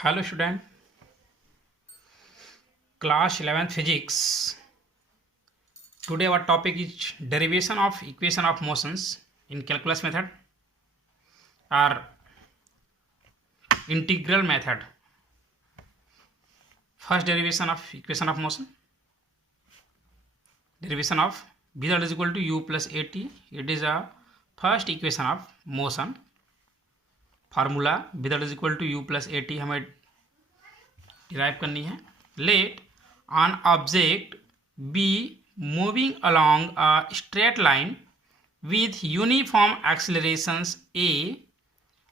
Hello student, class 11th physics. Today our topic is derivation of equation of motions in calculus method or integral method. First derivation of equation of motion. Derivation of v that is equal to u plus at. It is a first equation of motion. Formula v that is equal to u plus at हमें derive करनी है. Let an object be moving along a straight line with uniform accelerations a.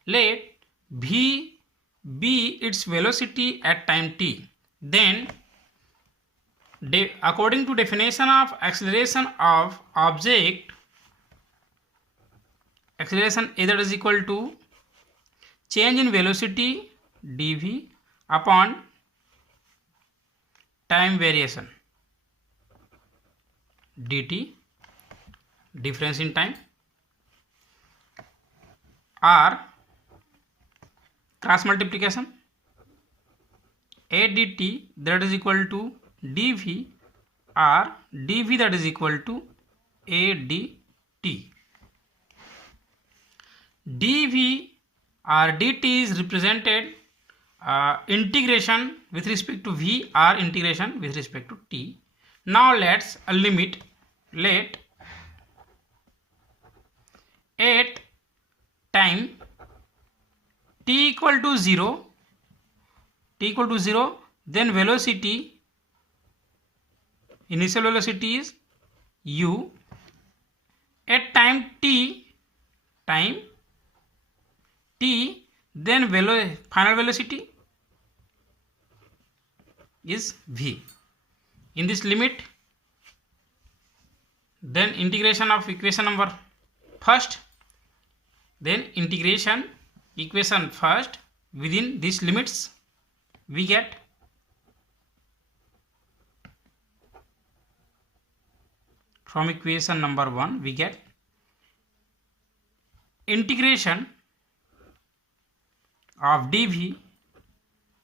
Let v be its velocity at time t. Then according to definition of acceleration of object, acceleration a that is equal to change in velocity dv upon time variation dt, difference in time, or cross multiplication a dt that is equal to dv or dv that is equal to a dt. dv or dt is represented integration with respect to v or integration with respect to t. Now let's limit. Let at time t equal to 0, then velocity, initial velocity is u. At time t, then final velocity is v. In this limit, then integration of equation number first, then integration equation first within these limits, we get from equation number 1 we get integration of dv,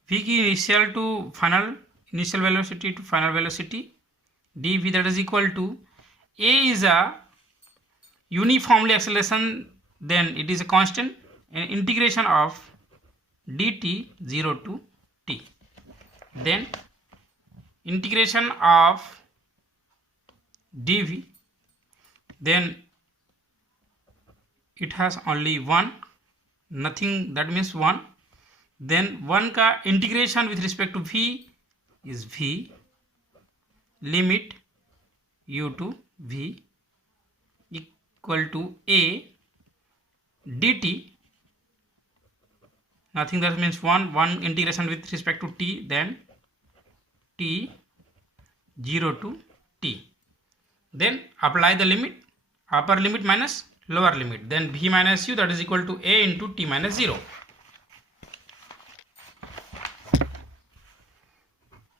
v की initial to final, initial velocity to final velocity, dv that is equal to a is a uniformly acceleration, then it is a constant, and integration of dt 0 to t, then integration of dv, then it has only 1, nothing, that means 1, then 1 का integration with respect to v is v, limit u to v equal to a dt, nothing, that means 1 integration with respect to t, then t 0 to t, then apply the limit, upper limit minus lower limit, then v minus u that is equal to a into t minus 0,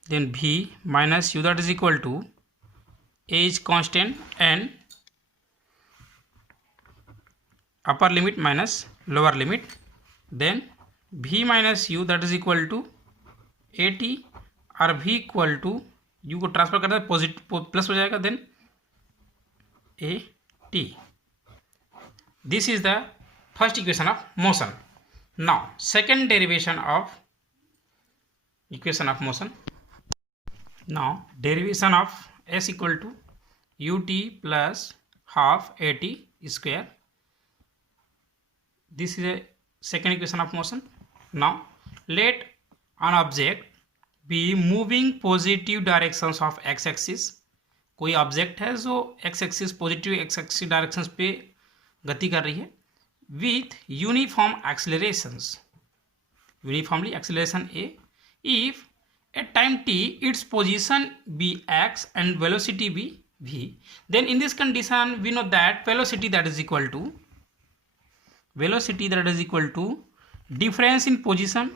then v minus u that is equal to a is constant and upper limit minus lower limit, then v minus u that is equal to at और v equal to u को transfer करता है positive plus हो जाएगा, then a t. This is the first equation of motion. Now second derivation of equation of motion. Now derivation of s equal to ut plus half at square. This is a second equation of motion. Now let an object be moving positive directions of x axis. कोई object है जो x axis positive x axis directions पे गति कर रही है with uniform accelerations, uniformly acceleration a. If at time t its position be x and velocity be v, then in this condition we know that velocity that is equal to difference in position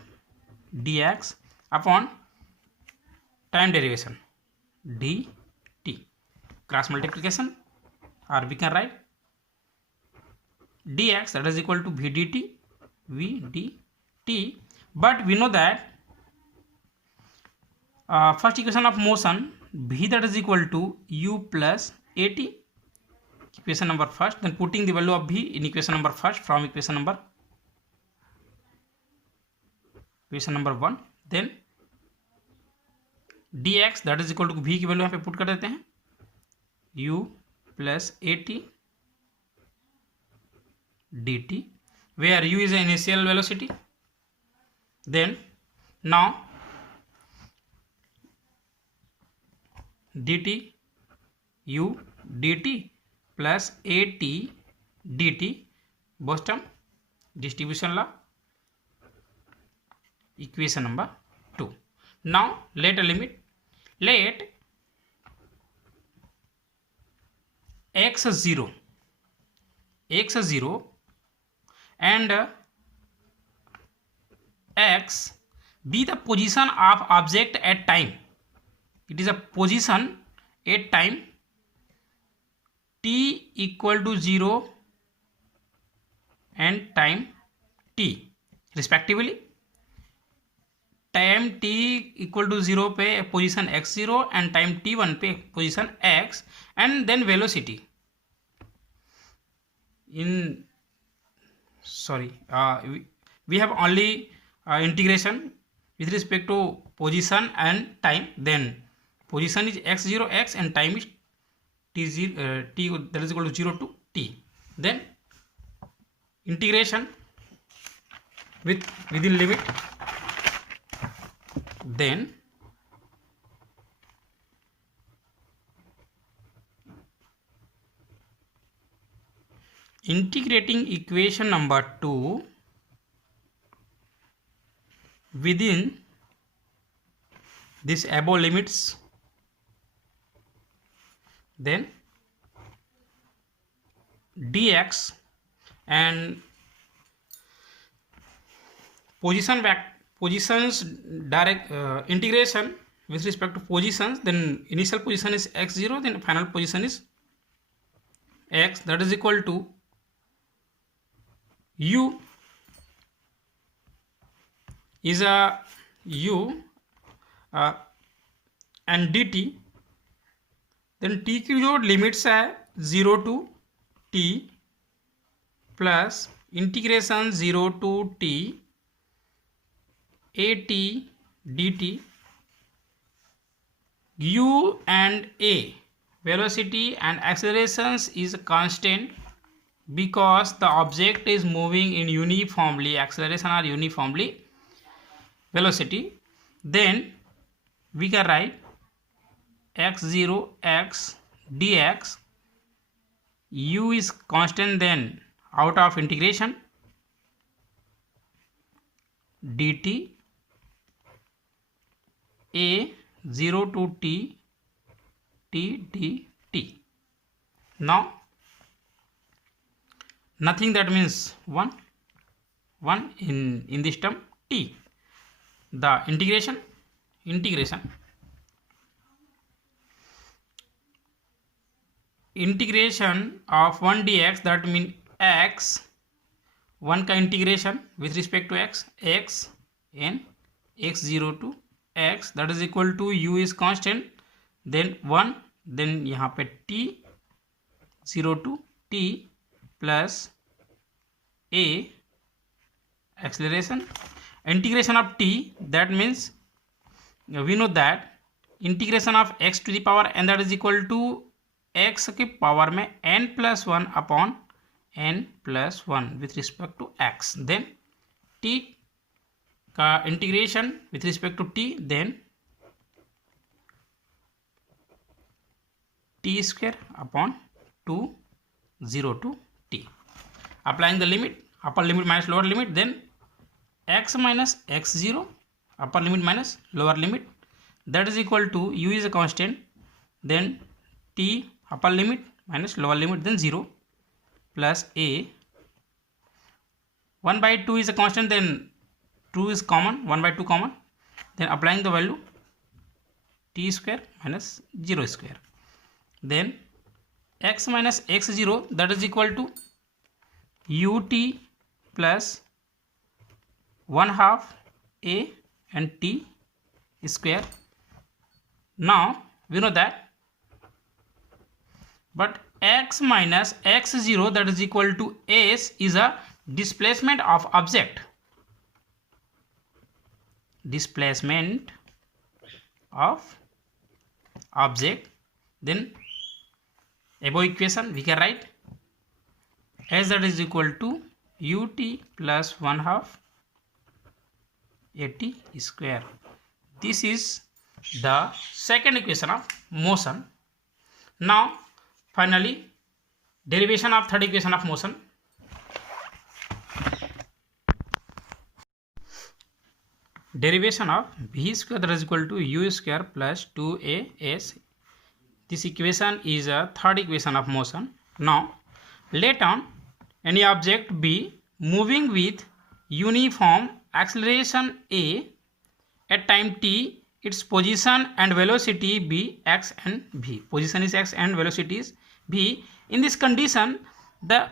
dx upon time derivation dt, cross multiplication, or we can write dx that is equal to v dt, but we know that first equation of motion v that is equal to u plus at, equation number first, then putting the value of v in equation number first from equation number 1, then dx that is equal to v की value यहाँ पे put कर देते हैं u plus at dt, where u is the initial velocity. Then now dt u dt plus at dt, Boston distribution law, equation number 2. Now let a limit, let x 0 and x be the position of object at time. It is a position at time t equal to 0 and time t respectively. Time t equal to 0 पे position x0 and time t1 पे position x, and then velocity in we have only integration with respect to position and time. Then position is x0 x and time is t0 t that is equal to 0 to t. Then integration within limit, then integrating equation number 2 within this above limits, then dx and positions direct integration with respect to positions, then initial position is x0, then final position is x, that is equal to u is a u and dt, then t की जो limits है 0 to t plus integration 0 to t at dt, u and a velocity and accelerations is constant because the object is moving in uniformly acceleration or uniformly velocity. Then we can write x0 x dx, u is constant, then out of integration dt a 0 to t t dt. Now nothing, that means 1 in this term t, the integration of 1 dx, that means x 1 का integration with respect to x and x0 to x, that is equal to u is constant, then 1, then यहाँ पे t 0 to t plus a acceleration, integration of t, that means we know that integration of x to the power n, that is equal to x के power में n plus 1 upon n plus 1 with respect to x, then t का integration with respect to t, then t square upon 2 0 to t. Applying the limit, upper limit minus lower limit, then x minus x0 upper limit minus lower limit, that is equal to u is a constant, then t upper limit minus lower limit, then 0 plus a 1 by 2 is a constant, then 2 is common, 1 by 2 common, then applying the value t square minus 0 square, then x minus x0, that is equal to ut plus 1/2 a and t square Now we know that, but x minus x0 that is equal to s is a displacement of object. Displacement of object. Then above equation we can write s that is equal to ut plus 1/2 at square. This is the second equation of motion. Now finally derivation of third equation of motion. Derivation of v square that is equal to u square plus 2as. This equation is a third equation of motion. Now let on any object be moving with uniform acceleration a at time t, its position and velocity be x and v. Position is x and velocity is v. In this condition, the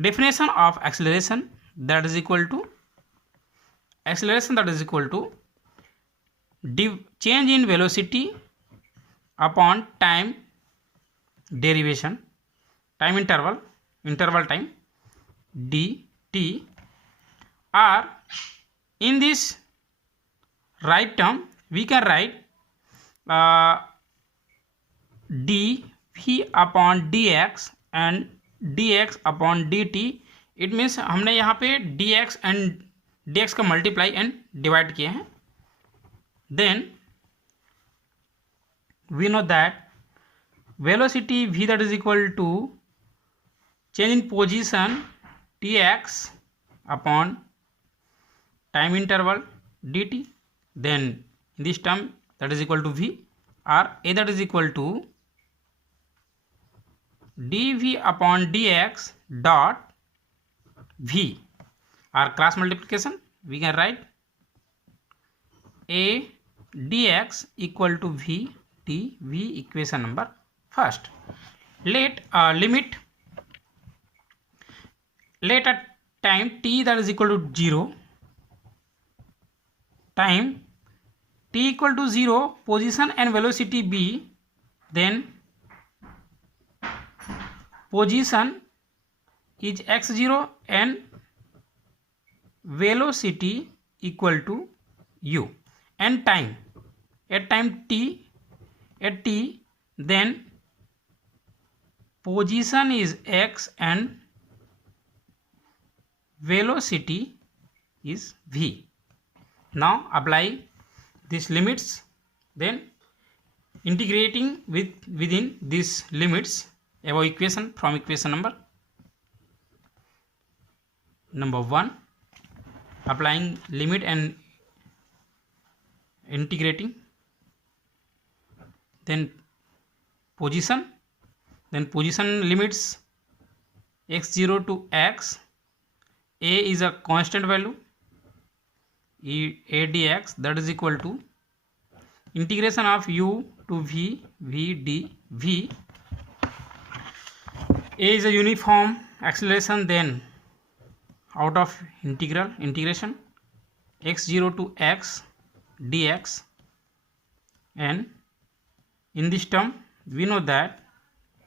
definition of acceleration that is equal to change in velocity upon time derivation, time interval time dt, or in this right term we can write dv upon dx and dx upon dt. It means हमने यहाँ पे dx and dx का multiply and divide किए हैं. Then we know that velocity v that is equal to change in position tx upon time interval dt. Then in this term that is equal to v, or a that is equal to dv upon dx dot v, or cross multiplication we can write a dx equal to v dv. Equation number first. Let at time t that is equal to 0, time t equal to 0, position and velocity b. Then position is x0 and velocity equal to u, and time at time t, then position is x and velocity is v. Now apply these limits, then integrating within these limits above equation from equation number 1, applying limit and integrating, then position limits x0 to x. A is a constant value, a dx that is equal to integration of u to v dv. A is a uniform acceleration, then out of integration x0 to x dx, and in this term we know that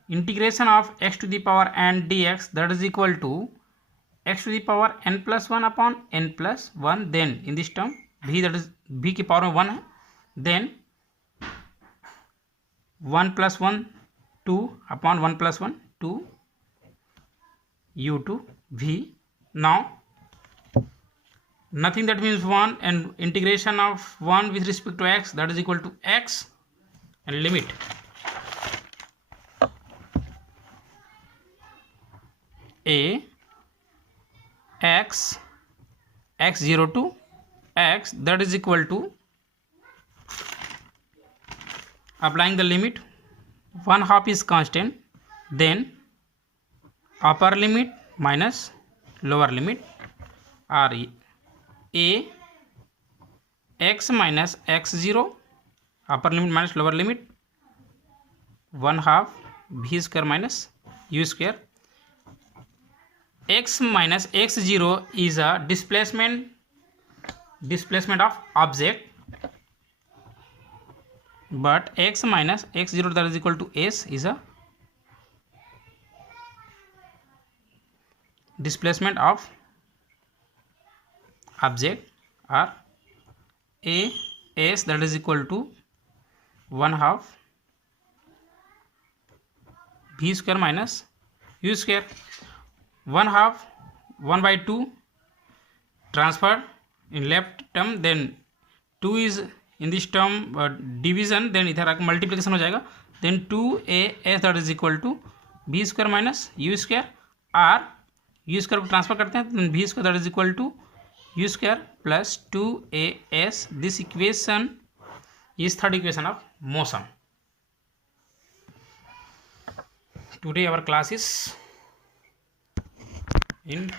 integration of x to the power n dx that is equal to x to the power n plus 1 upon n plus 1. Then in this term v that is v की power में 1 है, then 1 plus 1 2 upon 1 plus 1 2 u to v. Now nothing, that means 1, and integration of 1 with respect to x that is equal to x, and limit a x0 to x that is equal to, applying the limit 1/2 is constant, then upper limit minus lower limit, or a x minus x0, upper limit minus lower limit 1/2 v square minus u square. X minus x0 is a displacement of object. but x minus x0 that is equal to s is a displacement of object, or a s that is equal to 1/2 v square minus u square. 1/2 1/2 transfer in left term, then 2 is in this term division, then इधर आकर multiplication हो जाएगा, then 2as that is equal to v square minus u square, और u square को transfer करते हैं, then v square that is equal to u square plus 2as. this equation is third equation of motion. Today our class is in